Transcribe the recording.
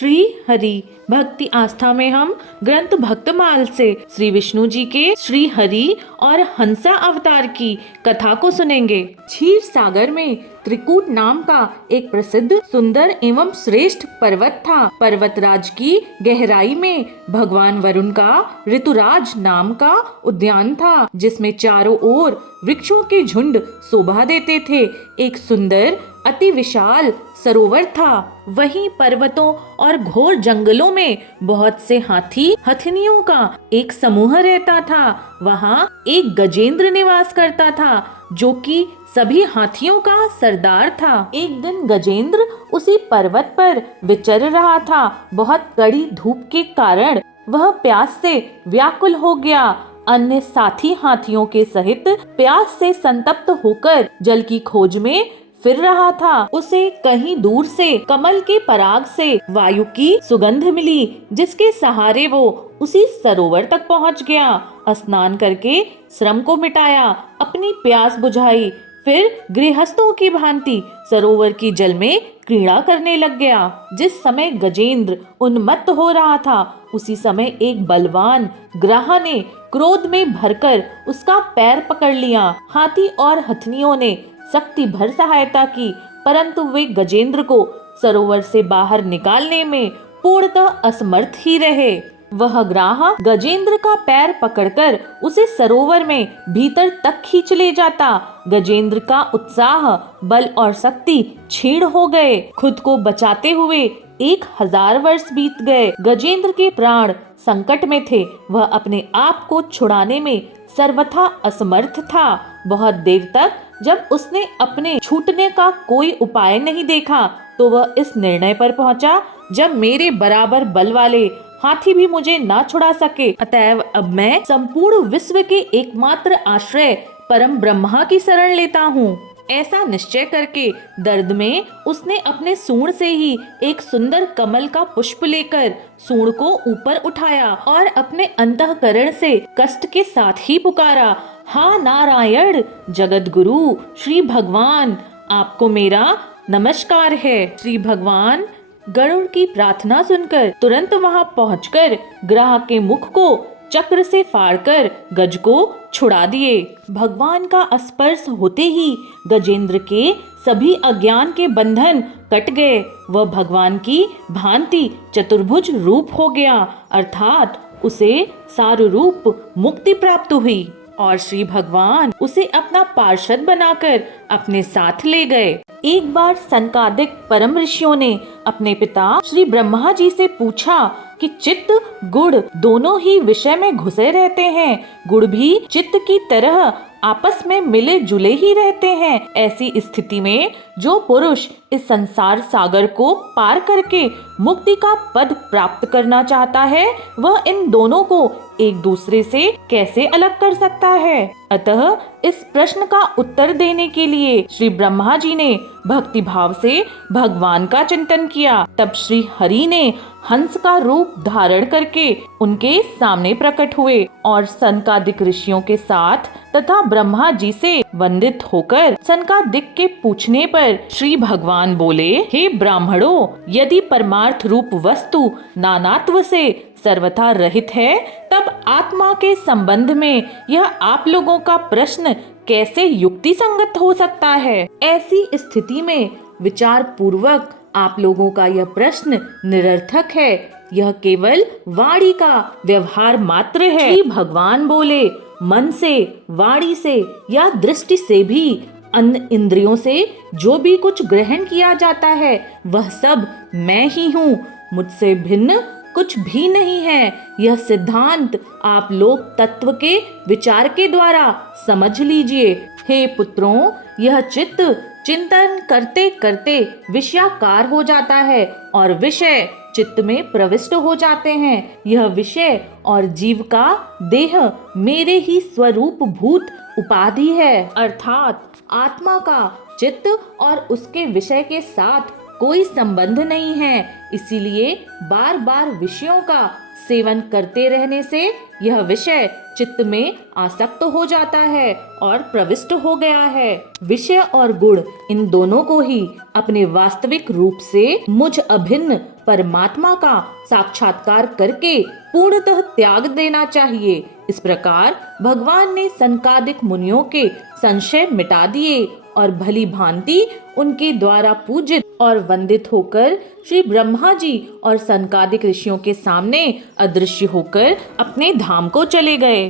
श्री हरि भक्ति आस्था में हम ग्रंथ भक्तमाल से श्री विष्णु जी के श्री हरि और हंसा अवतार की कथा को सुनेंगे। क्षीर सागर में त्रिकूट नाम का एक प्रसिद्ध सुंदर एवं श्रेष्ठ पर्वत था। पर्वतराज की गहराई में भगवान वरुण का ऋतुराज नाम का उद्यान था, जिसमें चारों ओर वृक्षों के झुंड शोभा देते थे। एक सुंदर अति विशाल सरोवर था। वहीं पर्वतों और घोर जंगलों में बहुत से हाथी हथनियों का एक समूह रहता था। वहाँ एक गजेंद्र निवास करता था, जो कि सभी हाथियों का सरदार था। एक दिन गजेंद्र उसी पर्वत पर विचर रहा था। बहुत कड़ी धूप के कारण वह प्यास से व्याकुल हो गया। अन्य साथी हाथियों के सहित प्यास से संतप्त होकर जल की खोज में फिर रहा था। उसे कहीं दूर से कमल के पराग से वायु की सुगंध मिली, जिसके सहारे वो उसी सरोवर तक पहुंच गया। स्नान करके श्रम को मिटाया, अपनी प्यास बुझाई, फिर गृहस्थों की भांति सरोवर की जल में क्रीड़ा करने लग गया। जिस समय गजेंद्र उन्मत्त हो रहा था, उसी समय एक बलवान ग्राह ने क्रोध में भरकर उसका पैर पकड़ लिया। हाथी और हथनियों ने शक्ति भर सहायता की, परंतु वे गजेंद्र को सरोवर से बाहर निकालने में पूर्णतः असमर्थ ही रहे। वह ग्राह गजेंद्र का पैर पकड़कर उसे सरोवर में भीतर तक खींच ले जाता। गजेंद्र का उत्साह, बल और शक्ति क्षीण हो गए। खुद को बचाते हुए 1000 वर्ष बीत गए। गजेंद्र के प्राण संकट में थे। वह अपने आप को छुड़ाने में सर्वथा असमर्थ था। बहुत देर तक जब उसने अपने छूटने का कोई उपाय नहीं देखा, तो वह इस निर्णय पर पहुंचा, जब मेरे बराबर बल वाले हाथी भी मुझे ना छुड़ा सके, अतएव अब मैं संपूर्ण विश्व के एकमात्र आश्रय परम ब्रह्मा की शरण लेता हूँ। ऐसा निश्चय करके दर्द में उसने अपने सूंड से ही एक सुंदर कमल का पुष्प लेकर सूंड को ऊपर उठाया और अपने अंतःकरण से कष्ट के साथ ही पुकारा, हा नारायण जगत गुरु श्री भगवान, आपको मेरा नमस्कार है। श्री भगवान गरुड़ की प्रार्थना सुनकर तुरंत वहां पहुंचकर ग्राह के मुख को चक्र से फाड़कर गज को छुड़ा दिए। भगवान का स्पर्श होते ही गजेंद्र के सभी अज्ञान के बंधन कट गए। वह भगवान की भांति चतुर्भुज रूप हो गया, अर्थात उसे सार रूप मुक्ति प्राप्त हुई और श्री भगवान उसे अपना पार्षद बनाकर अपने साथ ले गए। एक बार सनकादिक परम ऋषियों ने अपने पिता श्री ब्रह्मा जी से पूछा कि चित्त गुण दोनों ही विषय में घुसे रहते हैं। गुण भी चित्त की तरह आपस में मिले जुले ही रहते हैं। ऐसी स्थिति में जो पुरुष इस संसार सागर को पार करके मुक्ति का पद प्राप्त करना चाहता है, वह इन दोनों को एक दूसरे से कैसे अलग कर सकता है? अतः इस प्रश्न का उत्तर देने के लिए श्री ब्रह्मा जी ने भक्ति भाव से भगवान का चिंतन किया। तब श्री हरि ने हंस का रूप धारण करके उनके सामने प्रकट हुए और सनकादिक ऋषियों के साथ तथा ब्रह्मा जी से वंदित होकर सनकादिक के पूछने पर श्री भगवान बोले, हे ब्राह्मणों, यदि परमार्थ रूप वस्तु नानात्व से सर्वथा रहित है, तब आत्मा के संबंध में यह आप लोगों का प्रश्न कैसे युक्ति संगत हो सकता है? ऐसी स्थिति में विचार पूर्वक आप लोगों का यह प्रश्न निरर्थक है। यह केवल वाणी का व्यवहार मात्र है। श्री भगवान बोले, मन से, वाणी से या दृष्टि से भी अन्य इंद्रियों से जो भी कुछ ग्रहण किया जाता है, वह सब मैं ही हूँ। मुझसे भिन्न कुछ भी नहीं है। यह सिद्धांत आप लोग तत्व के विचार के द्वारा समझ लीजिए। हे पुत्रों, यह चित्त चिंतन करते करते विषयाकार हो जाता है और विषय चित्त में प्रविष्ट हो जाते हैं। यह विषय और जीव का देह मेरे ही स्वरूप भूत उपाधि है, अर्थात आत्मा का चित्त और उसके विषय के साथ कोई संबंध नहीं है। इसीलिए बार बार विषयों का सेवन करते रहने से यह विषय चित्त में आसक्त हो जाता है और प्रविष्ट हो गया है। विषय और गुण इन दोनों को ही अपने वास्तविक रूप से मुझ अभिन्न परमात्मा का साक्षात्कार करके पूर्णतः त्याग देना चाहिए। इस प्रकार भगवान ने सनकादिक मुनियों के संशय मिटा दिए और भली भांति उनके द्वारा पूजित और वंदित होकर श्री ब्रह्मा जी और सनकादिक ऋषियों के सामने अदृश्य होकर अपने धाम को चले गए।